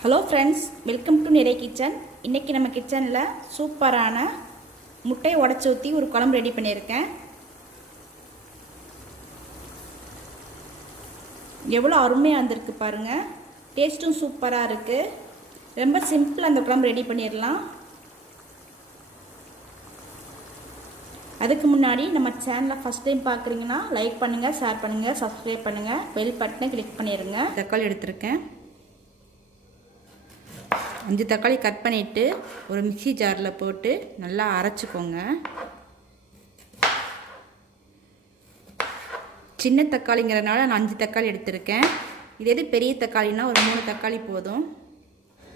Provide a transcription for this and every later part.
Hello friends, welcome to நிறை kitchen. இன்றைக்கி நம்ம கிச்சனில் சூப்பரான முட்டையை உடச்சி ஊற்றி ஒரு குழம்பு ரெடி பண்ணியிருக்கேன். எவ்வளோ அருமையாக வந்திருக்கு பாருங்கள். டேஸ்ட்டும் சூப்பராக இருக்குது. ரொம்ப சிம்பிளாக அந்த குழம்பு ரெடி பண்ணிடலாம். அதுக்கு முன்னாடி நம்ம சேனலை ஃபஸ்ட் டைம் பார்க்குறீங்கன்னா லைக் பண்ணுங்கள், ஷேர் பண்ணுங்கள், சப்ஸ்கிரைப் பண்ணுங்கள், பெல் பட்டனை கிளிக் பண்ணிடுங்க. தக்காளி எடுத்திருக்கேன். 5 தக்காளி கட் பண்ணிவிட்டு ஒரு மிக்ஸி ஜாரில் போட்டு நல்லா அரைச்சிக்கோங்க. சின்ன தக்காளிங்கிறனால நான் 5 தக்காளி எடுத்திருக்கேன். எது பெரிய தக்காளினா ஒரு 3 தக்காளி போதும்.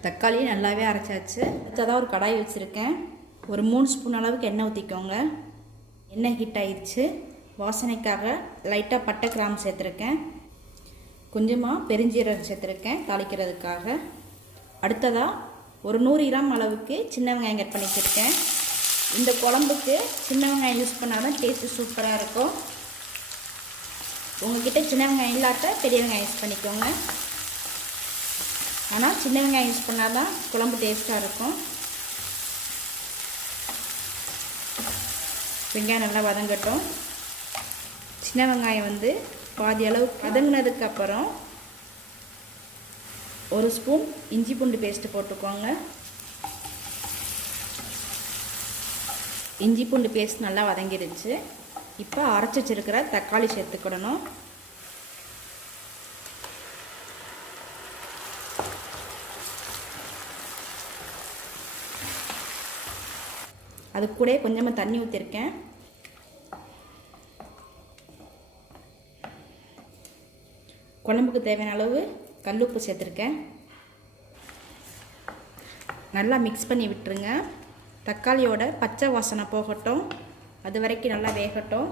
தக்காளி நல்லாவே அரைச்சாச்சு. அடுத்ததாக ஒரு கடாய் வச்சுருக்கேன். ஒரு 3 ஸ்பூன் அளவுக்கு எண்ணெய் ஊற்றிக்கோங்க. எண்ணெய் ஹீட் ஆயிடுச்சு. வாசனைக்காக லைட்டாக பட்டை கிராம்பு சேர்த்துருக்கேன். கொஞ்சமாக பெருஞ்சீரகம் சேர்த்துருக்கேன் தாளிக்கிறதுக்காக. அடுத்ததாக ஒரு 100 கிராம் அளவுக்கு சின்ன வெங்காயம் கட் பண்ணி வச்சுருக்கேன். இந்த குழம்புக்கு சின்ன வெங்காயம் யூஸ் பண்ணால் தான் டேஸ்ட்டு சூப்பராக இருக்கும். உங்கள்கிட்ட சின்ன வெங்காயம் இல்லாட்ட பெரிய வெங்காயம் யூஸ் பண்ணிக்கோங்க. ஆனால் சின்ன வெங்காயம் யூஸ் பண்ணால் தான் குழம்பு டேஸ்ட்டாக இருக்கும். வெங்காயம் நல்லா வதங்கட்டும். சின்ன வெங்காயம் பாதி அளவு வதங்கினதுக்கப்புறம் ஒரு ஸ்பூன் இஞ்சி பூண்டு பேஸ்ட்டு போட்டுக்கோங்க. இஞ்சி பூண்டு பேஸ்ட் நல்லா வதங்கிடுச்சு. இப்போ அரைச்சி வச்சிருக்கிற தக்காளி சேர்த்துக்கிடணும். அது கூட கொஞ்சமாக தண்ணி ஊற்றிருக்கேன். குழம்புக்கு தேவையான அளவு கல்லுப்பு சேர்த்துருக்கேன். நல்லா மிக்ஸ் பண்ணி விட்டுருங்க. தக்காளியோட பச்சை வாசனை போகட்டும். அது வரைக்கும் நல்லா வேகட்டும்.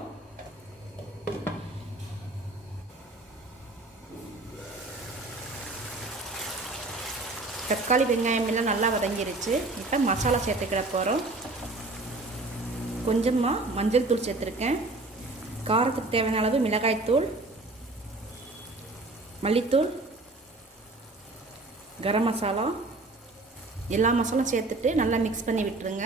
தக்காளி வெங்காயம் எல்லாம் நல்லா வதங்கிருச்சு. இப்போ மசாலா சேர்த்துக்கிட போகிறோம். கொஞ்சமாக மஞ்சள் தூள் சேர்த்துருக்கேன். காரத்துக்கு தேவையான அளவு மிளகாய்த்தூள், மல்லித்தூள், கரம் மசாலா, எல்லா மசாலும் சேர்த்துட்டு நல்லா மிக்ஸ் பண்ணி விட்டுருங்க.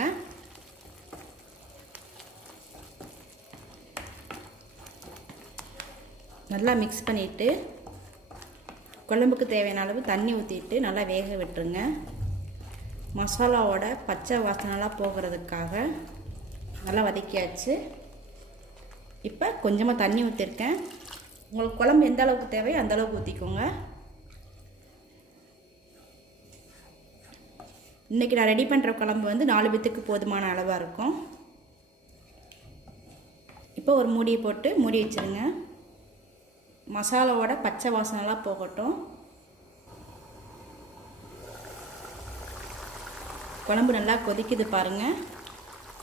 நல்லா மிக்ஸ் பண்ணிவிட்டு குழம்புக்கு தேவையான அளவு தண்ணி ஊற்றிட்டு நல்லா வேக விட்டுருங்க. மசாலாவோட பச்சை வாசனைலாம் போகிறதுக்காக நல்லா வதக்கியாச்சு. இப்போ கொஞ்சமாக தண்ணி ஊற்றிருக்கேன். உங்களுக்கு குழம்பு எந்த அளவுக்கு தேவையோ அந்த அளவுக்கு ஊற்றிக்கோங்க. இன்றைக்கி நான் ரெடி பண்ணுற குழம்பு 4 பேத்துக்கு போதுமான அளவாக இருக்கும். இப்போ ஒரு மூடியை போட்டு மூடி வச்சுருங்க. மசாலாவோட பச்சை வாசனைலாம் போகட்டும். குழம்பு நல்லா கொதிக்குது பாருங்கள்.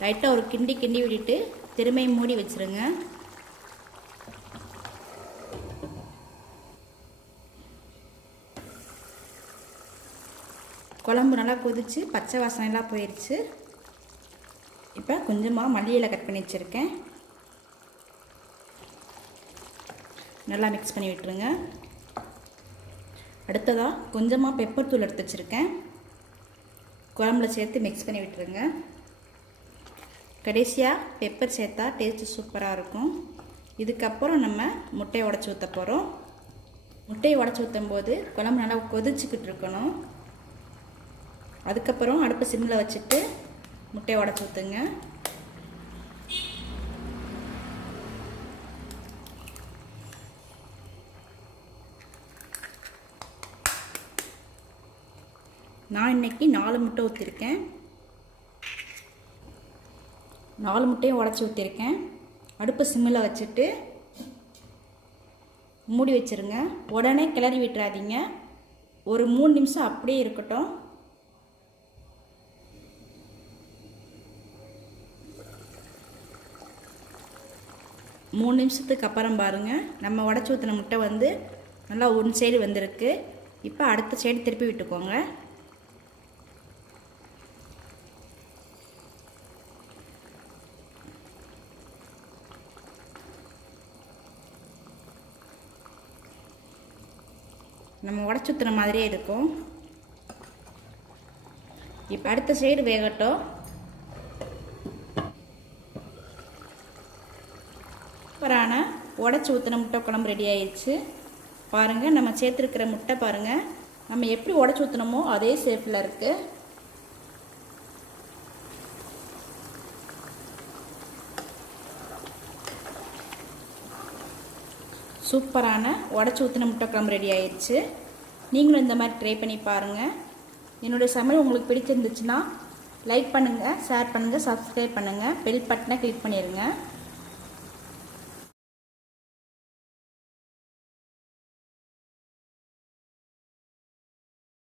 லைட்டாக ஒரு கிண்டி விட்டுட்டு திரும்பியும் மூடி வச்சுருங்க. குழம்பு நல்லா கொதிச்சு பச்சை வாசனைலாம் போயிடுச்சு. இப்போ கொஞ்சமாக மல்லி இலை கட் பண்ணி வச்சுருக்கேன். நல்லா மிக்ஸ் பண்ணி விட்டுருங்க. அடுத்ததாக கொஞ்சமாக பெப்பர் தூள் எடுத்து வச்சுருக்கேன். குழம்புல சேர்த்து மிக்ஸ் பண்ணி விட்டுருங்க. கடைசியாக பெப்பர் சேர்த்தா டேஸ்ட்டு சூப்பராக இருக்கும். இதுக்கப்புறம் நம்ம முட்டையை உடச்சி ஊற்ற போகிறோம். முட்டையை உடச்சி ஊற்றும் போது குழம்பு நல்லா கொதிச்சுக்கிட்டு இருக்கணும். அதுக்கப்புறம் அடுப்பு சிம்மில் வச்சுட்டு முட்டையை உடச்சி ஊற்றுங்க. நான் இன்றைக்கி 4 முட்டை ஊற்றிருக்கேன். 4 முட்டையும் உடச்சி ஊற்றிருக்கேன். அடுப்பு சிம்மில் வச்சுட்டு மூடி வச்சுருங்க. உடனே கிளறி விட்டுறாதீங்க. ஒரு 3 நிமிஷம் அப்படியே இருக்கட்டும். மூணு நிமிஷத்துக்கு அப்புறம் பாருங்கள், நம்ம உடச்சி ஊற்றின முட்டை நல்லா ஒரு சைடு வந்திருக்கு. இப்போ அடுத்த சைடு திருப்பி விட்டுக்கோங்க. நம்ம உடச்சி ஊற்றுன மாதிரியே இருக்கும். இப்போ அடுத்த சைடு வேகட்டும். சூப்பரான உடச்சி ஊற்றின முட்டை குழம்பு ரெடி ஆயிடுச்சு. பாருங்கள், நம்ம சேர்த்துருக்கிற முட்டை பாருங்கள், நம்ம எப்படி உடச்சி ஊற்றினோமோ அதே ஷேப்பில் இருக்குது. சூப்பரான உடச்சி ஊற்றின முட்டை குழம்பு ரெடி ஆயிடுச்சு. நீங்களும் இந்த மாதிரி ட்ரை பண்ணி பாருங்கள். என்னுடைய சமையல் உங்களுக்கு பிடிச்சிருந்துச்சுன்னா லைக் பண்ணுங்கள், ஷேர் பண்ணுங்கள், சப்ஸ்கிரைப் பண்ணுங்கள், பெல் பட்டனை கிளிக் பண்ணிடுங்க.